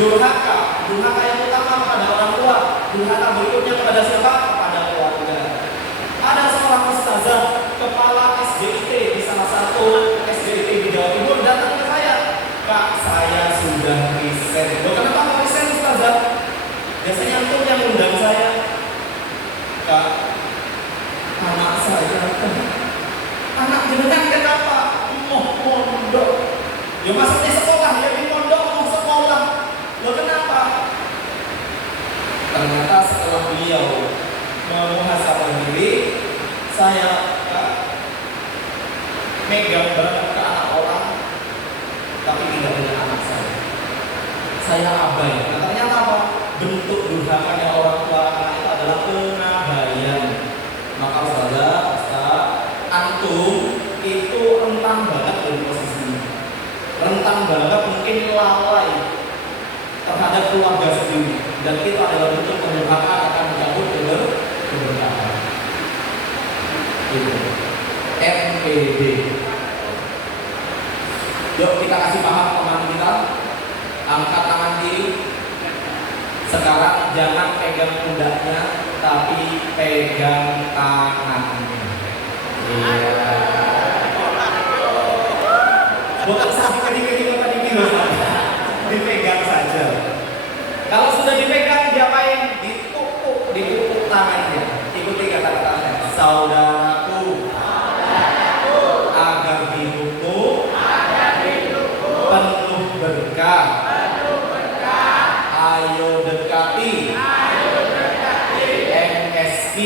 Durhaka yang utama kepada orang tua, durhaka berikutnya kepada siapa? Kepada keluarga. Ada seorang ustazah kepala SDIT di salah satu SDIT di Jawa Timur datang ke saya, Kak, saya sudah resign. Loh, kenapa mau resign ustazah? Biasanya antum yang undang saya, Kak, anak saya, anak jenengan kenapa? Mau mondok. Ya maksudnya sekolah, ya di mondok mau sekolah. Loh kenapa? Ternyata setelah beliau memuhasabah diri, saya megang banget ke anak orang, tapi tidak punya anak saya. Saya abai. Nah, ternyata apa? Bentuk durhakanya orang tua anak itu adalah pengabaian. Maka Ustaz, antum itu rentan banget dari posisinya. Rentan banget, mungkin lalai terhadap keluarga sendiri, dan itu adalah bentuk pendurhakaan akan mencabut keberkahan. Itu MPD. Yuk kita kasih paham teman kita. Angkat tangan kiri. Sekarang jangan pegang pundaknya, tapi pegang tangannya. Iya. Bukan sampai kering-kering apa dikira, dipegang saja. Kalau sudah dipegang, diapain? Ditepuk tangannya. Ikuti kata-katanya. Saudaraku, agar hidupmu penuh berkah. Ayo dekati MSQ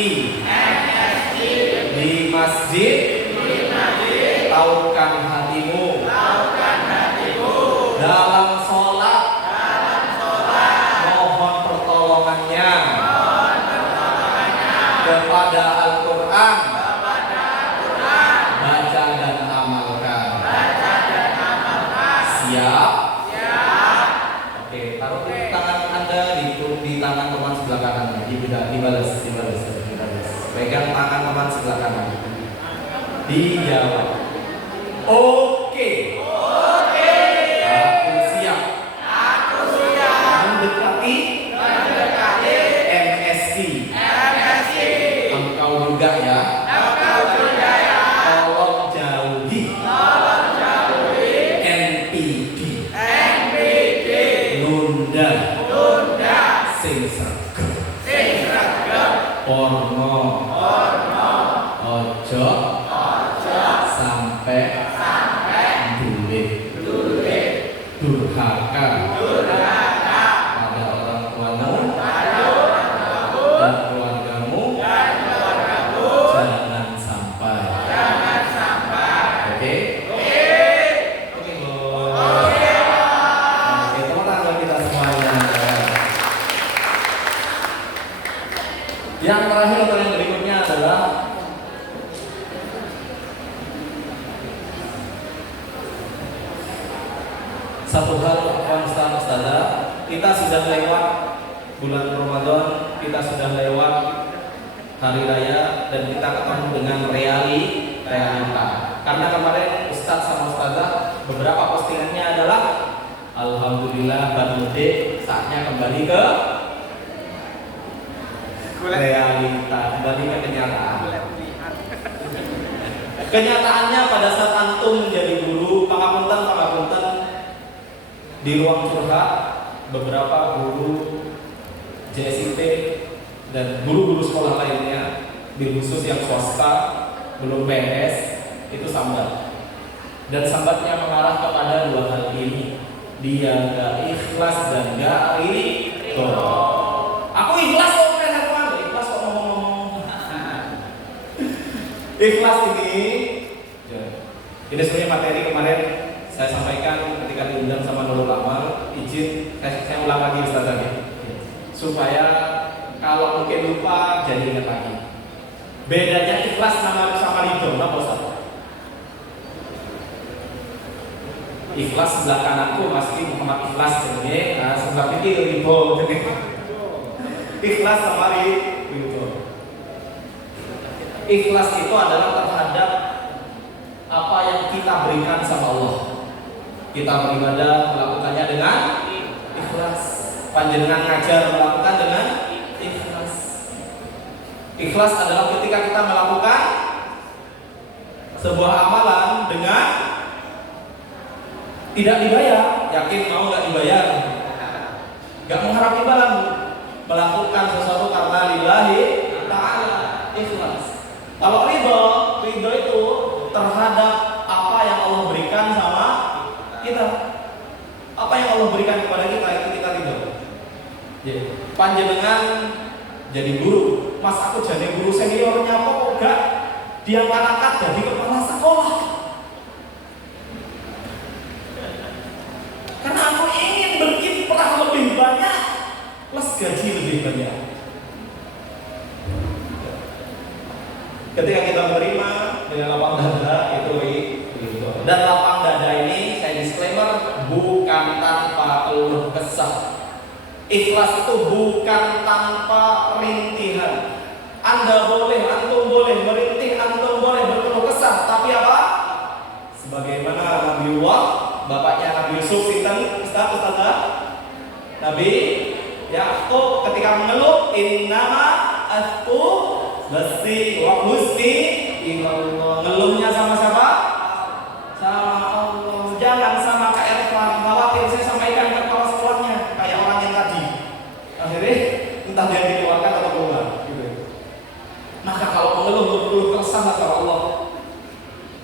di masjid. Tautkan hatimu dalam sholat. Mohon pertolongannya kepada Al-Quran. Baca dan amalkan. Siap? Oke, taruh tangan Anda di tangan teman sebelah kanan. Dibalas. Pegang tangan teman sebelah kanan. Dijawab. Oke. Aku siap. Mendekati MSQ. Engkau juga ya. Tolong jauhi NPD. Nunda. Sing sregep. Porno. Ojo sampai durhaka pada orang tuamu dan keluargamu. Jangan sampai. Oke, tepuk tangan kita semuanya. Yang terakhir atau yang berikutnya adalah satu hal, Ustazah, kita sudah lewat bulan Ramadan, kita sudah lewat hari raya, dan kita ketemu dengan realita. Karena kemarin Ustaz sama Ustazah beberapa postingannya adalah alhamdulillah Badmude, saatnya kembali ke realita, kembali ke kenyataan. Kenyataannya pada saat antum menjadi guru, pangapunten di ruang curhat, beberapa guru JSIT dan guru-guru sekolah lainnya, di khusus yang swasta belum PNS, itu sambat. Dan sambatnya mengarah kepada dua hal ini. Dia gak ikhlas dan gak ridho. Aku ikhlas kok, ikhlas kok ngomong-ngomong. Ikhlas ini sebenarnya materi kemarin saya sampaikan ketika diundang sama Nurul Amal. Izin saya ulang lagi Ustazah ya, supaya kalau mungkin lupa jadi ingat lagi. Bedanya ikhlas sama ridho, apa Ustaz? Ikhlas sebelah kananku masih Muhammad Ikhlas jadi, nah sebelah kiri ridho jadi. Ikhlas sama ridho. Ikhlas itu adalah terhadap apa yang kita berikan sama Allah. Kita beribadah melakukannya dengan ikhlas. ikhlas. Panjenengan ngajar melakukan dengan ikhlas. Ikhlas adalah ketika kita melakukan sebuah amalan dengan tidak dibayar. Yakin mau nggak dibayar? Nggak mengharap imbalan. Melakukan sesuatu karena lillahi ta'ala, ikhlas. Kalau ridho itu terhadap apa yang Allah berikan sama kita. Apa yang Allah berikan kepada kita itu kita ridho. Panjenengan jadi guru, Mas aku jadi guru seniornya kok enggak diangkat-angkat jadi kepala sekolah. Karena aku ingin berkiprah lebih banyak, plus gaji lebih banyak. Ketika kita menerima dengan lapang dada itu gitu. Dan lapang dada ini saya disclaimer bukan tanpa keluh kesah. Ikhlas itu bukan tanpa rintihan. Antum boleh merintih, antum boleh berkeluh kesah, tapi apa? Sebagaimana Nabiullah, bapaknya Nabi Yusuf sinten Ustazah? Nabi Yakub ketika mengeluh, innama asku basi wa husni ilallah. Ngeluhnya sama siapa? Sama Allah. Jangan sama Kak Ervan, khawatir saya sampaikan ke kepala sekolahnya kayak orang yang tadi. Akhirnya entah dia dikeluarkan atau keluar gitu. Maka kalau mengeluh berkeluh kesah sama Allah.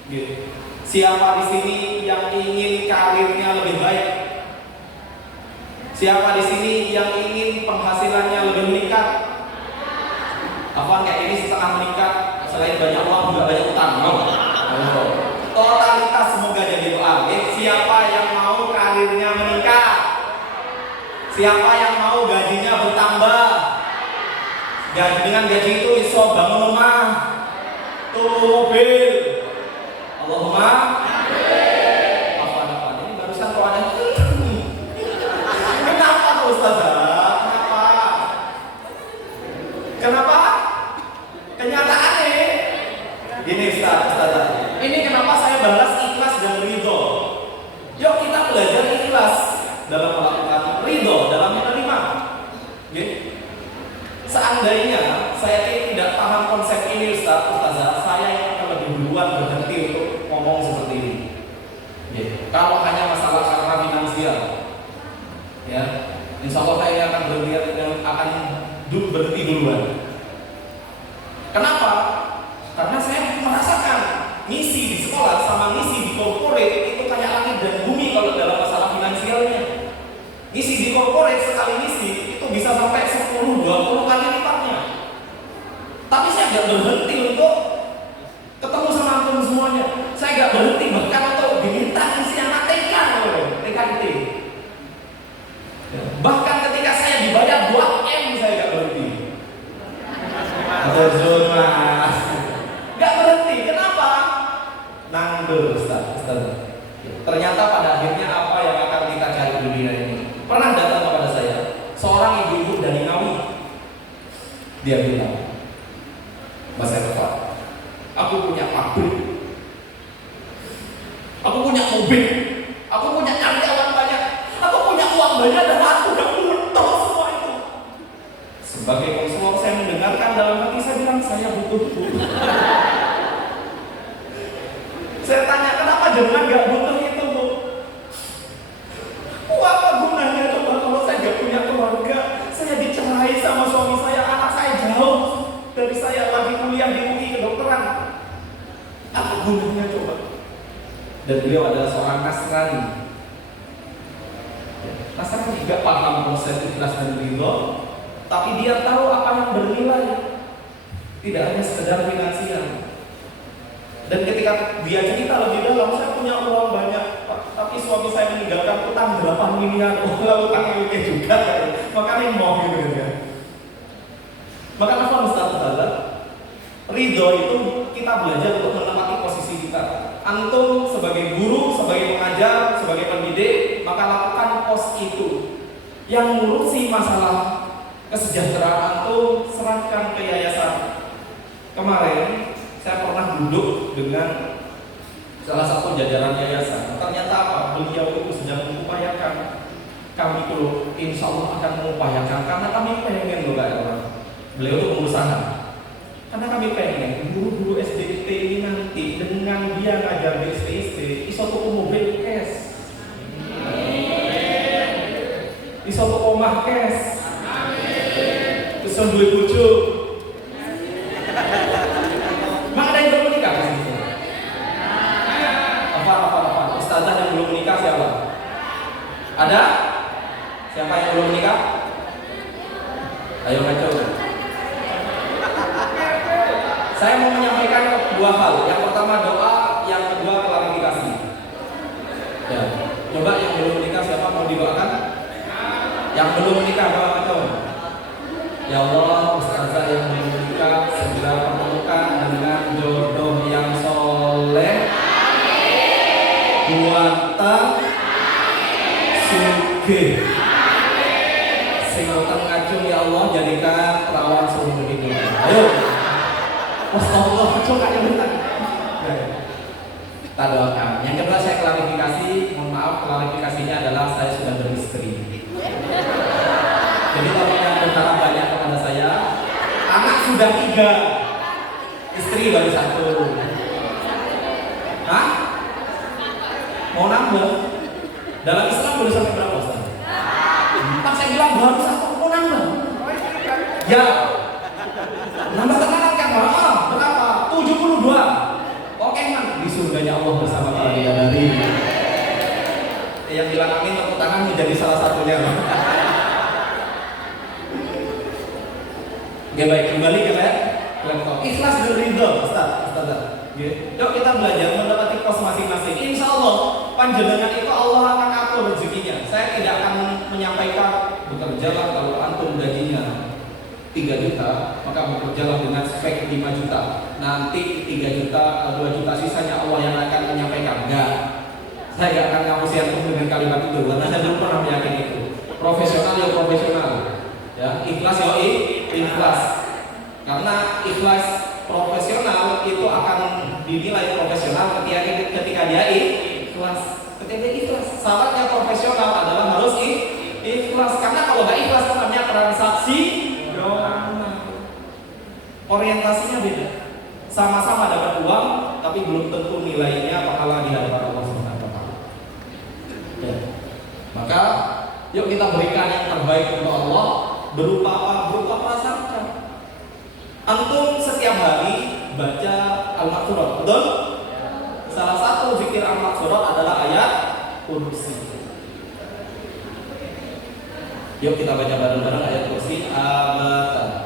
Gitu. Siapa di sini yang ingin karirnya lebih baik? Siapa di sini yang ingin penghasilannya lebih meningkat? Apaan kayak ini setengah meningkat, selain banyak uang juga banyak utang. Totalitas semoga jadi doa. Siapa yang mau karirnya meningkat? Siapa yang mau gajinya bertambah? Dengan gaji itu iso bangun rumah, tuh mobil. Allahumma apa ini barusan kok ada kenapa tuh Ustazah? Kenapa? Kenyataannya gini Ustazah. Ini kenapa saya balas ikhlas dan ridho. Yuk kita belajar ikhlas dalam melakukan, ridho dalam menerima. Seandainya saya tidak paham konsep ini Ustazah, saya yang akan lebih duluan berhenti untuk ngomong seperti ini. Kalau hanya masalah karena finansial, ya, insya Allah saya akan berhenti duluan. Kenapa? Karena saya merasakan misi di sekolah sama misi di corporate itu kayak langit dan bumi kalau dalam masalah finansialnya. Misi di corporate sekali misi itu bisa sampai 10-20 kali lipatnya. Tapi saya nggak berhenti untuk ketemu sama antum semuanya. Saya nggak berhenti bahkan untuk diminta isi anak TK. Bahkan ketika saya dibayar 2M saya nggak berhenti. Nggak berhenti. Kenapa? Nanggur Ustaz. Ternyata pada akhirnya apa yang akan kita cari di dunia ini. Pernah datang kepada saya seorang ibu-ibu dari Ngawi. Dia bilang, Mas Ervan, aku punya pabrik, aku punya mobil, aku punya karyawan banyak, aku punya uang banyak dan aku udah butuh semua itu. Sebagai konselor saya mendengarkan dalam hati saya bilang saya butuh. Saya tanya kenapa jenengan nggak butuh itu Bu? Apa gunanya coba kalau saya nggak punya keluarga, saya dicerai sama suami saya, anak saya jauh dari saya lagi kuliah di UI kedokteran. Apa gunanya coba? Dan beliau adalah seorang Nasrani. Nasrani nggak paham konsep ikhlas dan ridho, tapi dia tahu apa yang bernilai. Tidak hanya sekedar finansial. Dan ketika dia cerita lebih dalam, saya punya uang banyak, tapi suami saya meninggalkan utang 8 miliar. Lalu utang miliknya juga, makanya mau gitu kan. Maka apa Ustaz? Ridho itu kita belajar untuk menempati posisi kita. Antum sebagai guru, sebagai pengajar, sebagai pendidik, maka lakukan pos itu. Yang ngurusi masalah kesejahteraan antum serahkan ke yayasan. Kemarin saya pernah duduk dengan salah satu jajaran yayasan. Ternyata apa? Beliau itu sedang mengupayakan kami itu insya Allah akan mengupayakan karena kami pengen loh Kak orang. Beliau itu pengusaha. Karena kami pengen guru-guru SDT ini nanti dengan dia ngajar di STSD iso tuku mobil cash, iso tuku omah cash, iso duwe bojo. Mak ada yang belum menikah di sini? Apa? Ustazah yang belum menikah siapa? Ada? Siapa yang belum menikah? Ayo kacau. Saya mau menyampaikan dua hal. Yang pertama doa, yang kedua klarifikasi. Ya, coba yang belum menikah siapa mau didoakan? Yang belum menikah doa kacau. Ya Allah, ustazah yang belum menikah segera pertemukan dengan jodoh yang soleh, kuatah, sugih. Sing utang ngajung ya Allah jadikan perawan seumur hidup. Ayo. Astagfirullah, coba yang benar. Kita doakan. Yang kedua saya klarifikasi, mohon maaf klarifikasinya adalah saya sudah beristri. Jadi kalau yang berharap banyak kepada saya, anak sudah 3, istri baru 1. Hah? Mau nambah? Dalam Islam boleh sampai berapa Ustaz? Pak saya bilang baru 1, mau nambah? Ya. Nambah tenang kan? Berapa? 72. Oke man, di surganya Allah bersama para bidadari. Yang bilang amin tepuk tangan menjadi salah satunya. Oke baik, kembali ke saya. Ikhlas dan ridho, Ustaz. Yuk kita belajar mendapati pos masing-masing. Insya Allah panjenengan itu Allah akan atur rezekinya. Saya tidak akan menyampaikan bekerjalah kalau antum gajinya 3 juta, maka bekerjalah dengan spek 5 juta. Nanti 3 juta, 2 juta sisanya Allah yang akan menyampaikan. Enggak. Saya enggak akan ngamusi antum dengan kalimat itu karena saya belum pernah meyakini itu. Profesional ya profesional. Ya, ikhlas ya ikhlas. Karena ikhlas profesional itu akan dinilai profesional ketika dia ikhlas. Ketika dia ikhlas. Syaratnya profesional adalah harus ikhlas. Karena kalau nggak ikhlas namanya transaksi orientasinya beda. Sama-sama dapat uang, tapi belum tentu nilainya pahala di hadapan Allah Subhanahu wa taala. Ya. Maka yuk kita berikan yang terbaik untuk Allah berupa apa? Berupa prasangka. Antum setiap hari baca Al-Maqsurat, betul? Salah satu zikir Al-Maqsurat adalah ayat kursi. Yuk kita baca bareng-bareng ayat kursi. Amatan.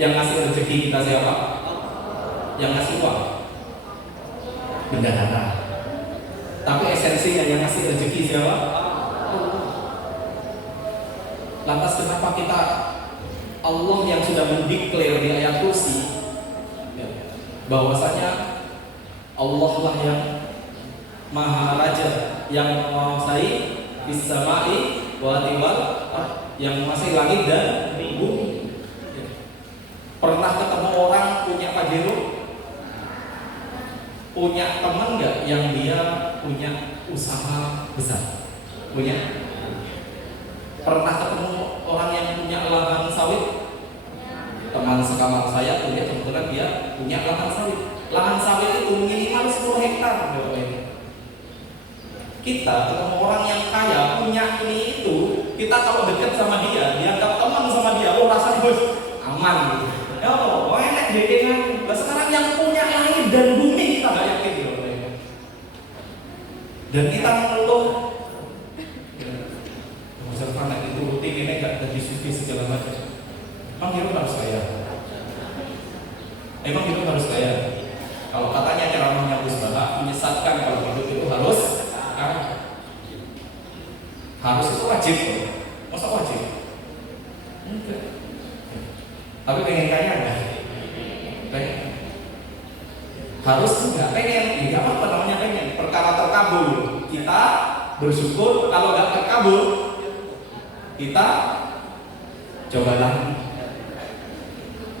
Yang ngasih rezeki kita siapa? Yang ngasih uang? Bendahara. Tapi esensinya yang ngasih rezeki siapa? Lantas kenapa kita Allah yang sudah mendeklar di ayat kursi bahwasanya Allah lah yang Maha Raja yang menguasai bis samai wal yang menguasai langit dan bumi. Pernah ketemu orang punya pajero? Punya teman nggak yang dia punya usaha besar? Punya? Pernah ketemu orang yang punya lahan sawit? Teman sekamar saya punya, kebetulan dia punya lahan sawit. Lahan sawit itu minimal 10 hektar. Kita ketemu orang yang kaya punya ini itu, kita kalau dekat sama dia, dianggap teman sama dia, oh rasanya bos aman gitu. Ya Allah, enak dekengan. Nah, sekarang yang punya langit dan bumi kita nggak yakin ya. Dan kita mengeluh, Ustaz itu rutin ini nggak jadi sufi segala macam. Emang hidup harus kaya? Emang hidup harus kaya? Kalau katanya ceramahnya Gus Baha menyesatkan kalau hidup itu harus kaya. Harus itu wajib, masa wajib? Enggak. Tapi pengen kaya enggak? Pengen. Harus enggak pengen? Ya apa namanya pengen? Perkara terkabul kita bersyukur, kalau enggak terkabul kita coba lagi.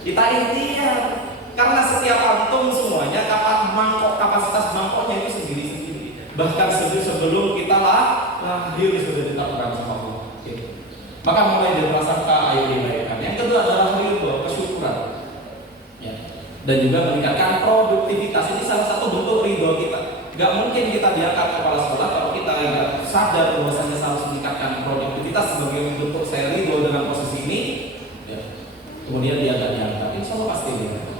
Kita ikhtiar. Karena setiap antum semuanya kapasitas mangkoknya itu sendiri-sendiri. Bahkan sebelum kita lahir sudah ditetapkan sama Allah. Maka mulai dari prasangka ayo dibaikkan. Yang kedua adalah ridho, kesyukuran. Ya. Dan juga meningkatkan produktivitas. Ini salah satu bentuk ridho kita. Gak mungkin kita diangkat kepala sekolah kalau kita nggak sadar bahwasanya harus meningkatkan produktivitas sebagai bentuk saya ridho dengan posisi ini. Ya. Kemudian dia nggak diangkat. Insya Allah pasti dia.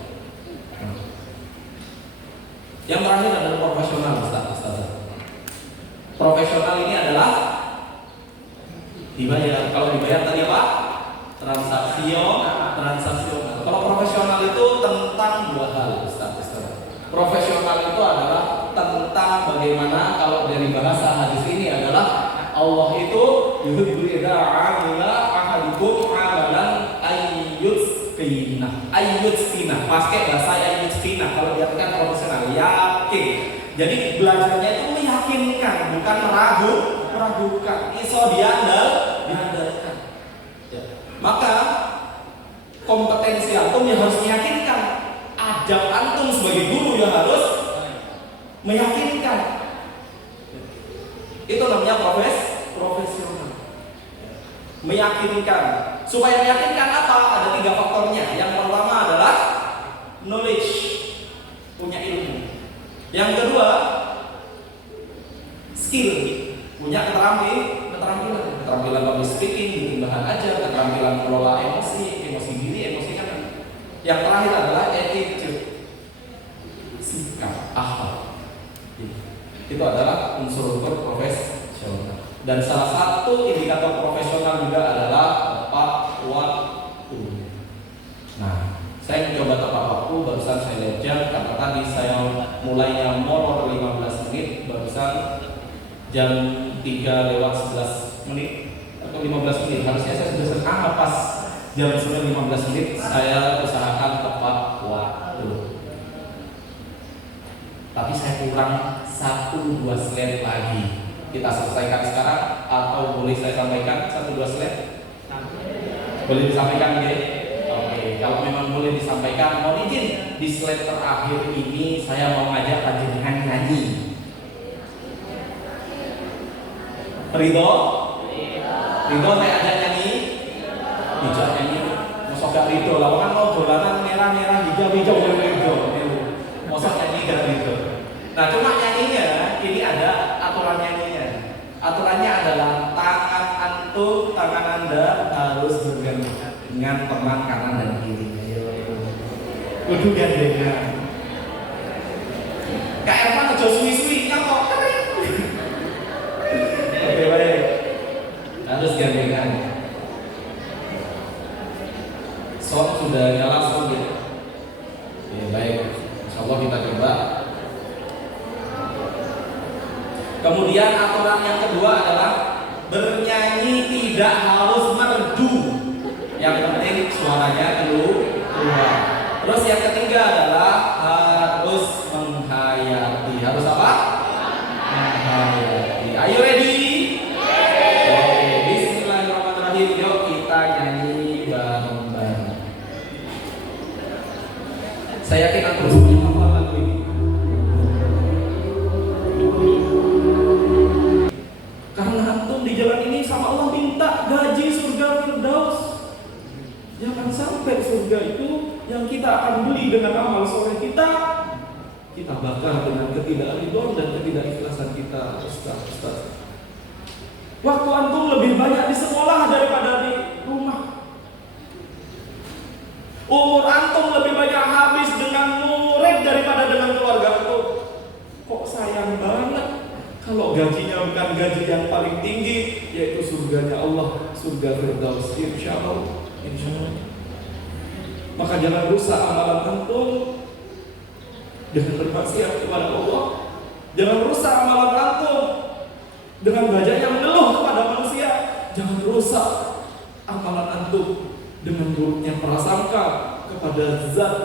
Yang terakhir adalah profesional, Ustaz. Profesional ini adalah dibayar. Kalau dibayar tadi apa? Transaksional. Kalau profesional itu tentang dua hal, Ustaz. Profesional itu adalah tentang bagaimana, kalau dari bahasa hadis ini adalah Allah itu yuhibbul idza amila ahadukum amalan ayyutsqina. Pakai bahasa ayyutsqina. Kalau diartikan profesional, yakin. Jadi belajarnya itu meyakinkan, bukan meragukan. Iso diandalkan. Ya. Maka kompetensi antum yang harus meyakinkan. Adab antum sebagai guru yang harus meyakinkan. Itu namanya profesional. Meyakinkan. Supaya meyakinkan apa? Ada 3 faktornya. Yang pertama adalah knowledge, punya ilmu. Yang kedua, skill, punya keterampilan public speaking, bikin bahan ajar, keterampilan mengelola emosi diri, emosi kanan. Yang terakhir adalah attitude, sikap, akhlak. Itu adalah unsur-unsur profesional. Dan salah satu indikator profesional juga adalah tepat waktu. Nah, saya mencoba tepat waktu, barusan saya lihat jam, karena tadi saya mulainya molor 15 menit, barusan jam 3:11 atau 15 menit. Harusnya saya sudah setengah pas jam 9:15 menit. Saya usahakan tepat waktu. Tapi saya kurang 1-2 slide lagi. Kita selesaikan sekarang atau boleh saya sampaikan 1-2 slide? Boleh disampaikan ya? Oke, kalau memang boleh disampaikan, mohon izin di slide terakhir ini saya mau ngajak panjenengan nyanyi. Ridho saya ajak nyanyi. Hijau nyanyi. Mosok gak ridho, lawangan mau dolanan merah hijau ridho. Mosok nyanyi gak ridho. Nah, cuma nyanyinya ini ada aturan nyanyinya. Aturannya adalah tangan antum, tangan Anda harus bergandengan dengan teman kanan dan kiri. Kudu gandengan. Kak Ervan aja suwi-suwi kok kering. Oke, baik. Harus gandengan. Sound sudah nyala ya. Oke, baik. Insyaallah kita coba. Kemudian aturan yang kedua adalah bernyanyi tidak harus merdu. Yang penting suaranya keluar. Terus yang ketiga adalah harus menghayati. Harus apa? Menghayati. Ayo ready? Oke, bismillahirrahmanirrahim. Yuk kita nyanyi bareng-bareng. Saya yakin antum semuanya hafal lagu ini. Karena antum di jalan ini sama Allah minta gaji surga Firdaus. Jangan sampai surga itu yang kita akan beli dengan amal soleh kita bakar dengan ketidakridhoan dan ketidakikhlasan kita. Ustaz. Waktu antum lebih banyak di sekolah daripada di rumah. Umur antum lebih banyak sayang banget kalau gajinya bukan gaji yang paling tinggi, yaitu surganya Allah, surga Firdaus, insya Allah. Maka jangan rusak amalan antum dengan bermaksiat kepada Allah. Jangan rusak amalan antum dengan banyaknya mengeluh kepada manusia. Jangan rusak amalan antum dengan buruknya prasangka kepada zat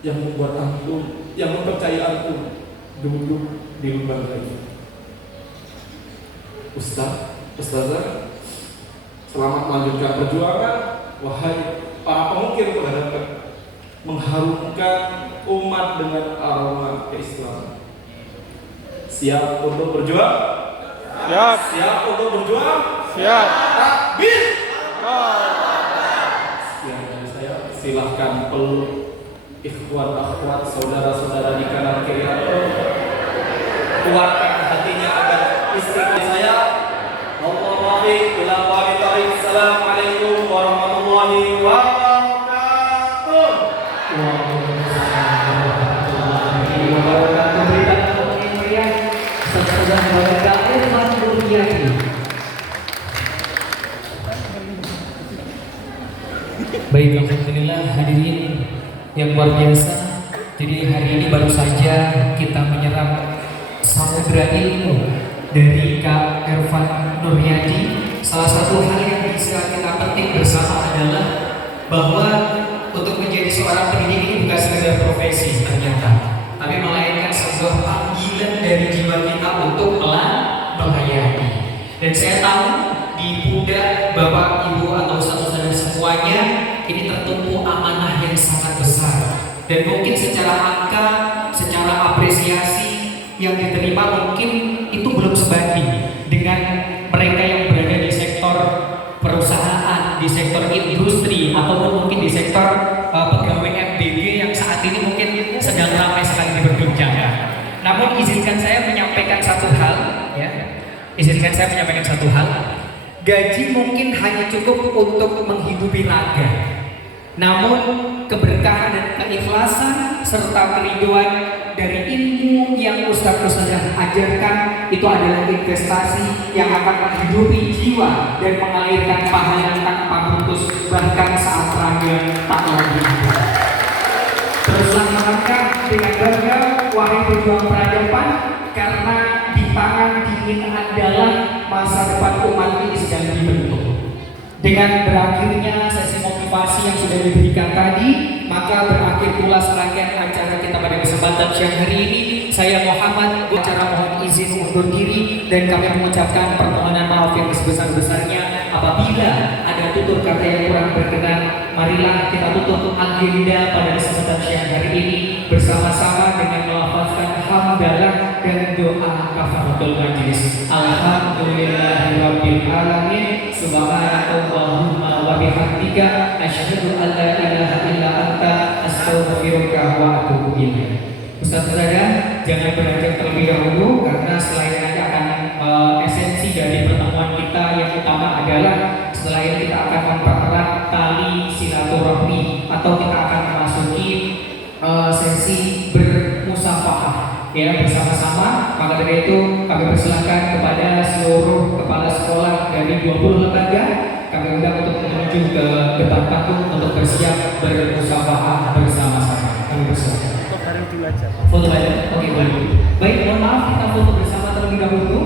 yang membuat antum, yang mempercayai antum duduk di lembaga ini. Ustazah, selamat melanjutkan perjuangan. Wahai para pengukir peradaban, mengharumkan umat dengan aroma keislaman. Siap untuk berjuang? Siap. Siap untuk berjuang? Siap. Takbir. Allah. Sekian dari saya. Silahkan peluk ikhwan akhwat, saudara-saudara di kanan kiri antum. Kuatkan hatinya agar istiqomah saya. Wallahu ila aqwamit. Assalamualaikum warahmatullahi wabarakatuh. Waalaikumsalam warahmatullahi wabarakatuh. Berikan tepuk yang meriah sesudah kepada Irfan Nuriyadi. Baik, alhamdulillah hadirin yang luar biasa. Jadi hari ini baru saja kita menyerap samudra ilmu dari Kak Irfan Nuriyadi. Salah satu hal yang bisa kita petik bersama adalah bahwa untuk menjadi seorang pendidik ini bukan sekedar profesi ternyata, tapi melainkan sebuah panggilan dari jiwa kita untuk melayani. Dan saya tahu di pundak Bapak, Ibu atau saudara semuanya ini tertumpu amanah yang sangat besar. Dan mungkin secara angka, secara apresiasi yang diterima mungkin itu belum sebanding dengan mereka yang berada di sektor perusahaan, di sektor industri, ataupun mungkin di sektor pegawai MBG yang saat ini mungkin sedang ramai sekali diperbincangkan. Namun izinkan saya menyampaikan satu hal, ya. Izinkan saya menyampaikan satu hal. Gaji mungkin hanya cukup untuk menghidupi raga. Namun keberkahan dan keikhlasan serta kerinduan dari ilmu yang Ustaz-Ustazah ajarkan itu adalah investasi yang akan menghidupi jiwa dan mengalirkan pahala tanpa putus bahkan saat raga tak lagi ada. Teruslah melangkah dengan bangga wahai pejuang peradaban, karena di tangan dingin adalah masa depan umat ini sedang dibentuk. Dengan berakhirnya sesi motivasi yang sudah diberikan tadi, maka berakhir pula serangkaian acara kita pada kesempatan siang hari ini. Saya Muhammad, acara mohon izin undur diri dan kami mengucapkan permohonan maaf yang sebesar-besarnya apabila ada tutur kata yang kurang berkenan. Marilah kita tutup agenda pada kesempatan siang hari ini bersama-sama dengan melafazkan hamdalah dan doa kafaratul majlis. Alhamdulillahirabbil alamin. Subhanallahumma wa bihamdika asyhadu an la ilaha illa anta astaghfiruka wa atubu ilaik. Ustaz-ustazah, jangan beranjak terlebih dahulu karena selain nanti akan esensi dari pertemuan kita yang utama adalah setelah ini kita akan mempererat tali silaturahmi atau kita akan memasuki sesi bermusafahah ya bersama-sama. Maka dari itu kami persilakan kepada seluruh kepala sekolah dari 20 lembaga kami undang untuk menuju ke depan panggung untuk bersiap bermusafahah bersama-sama. Kami persilakan. Foto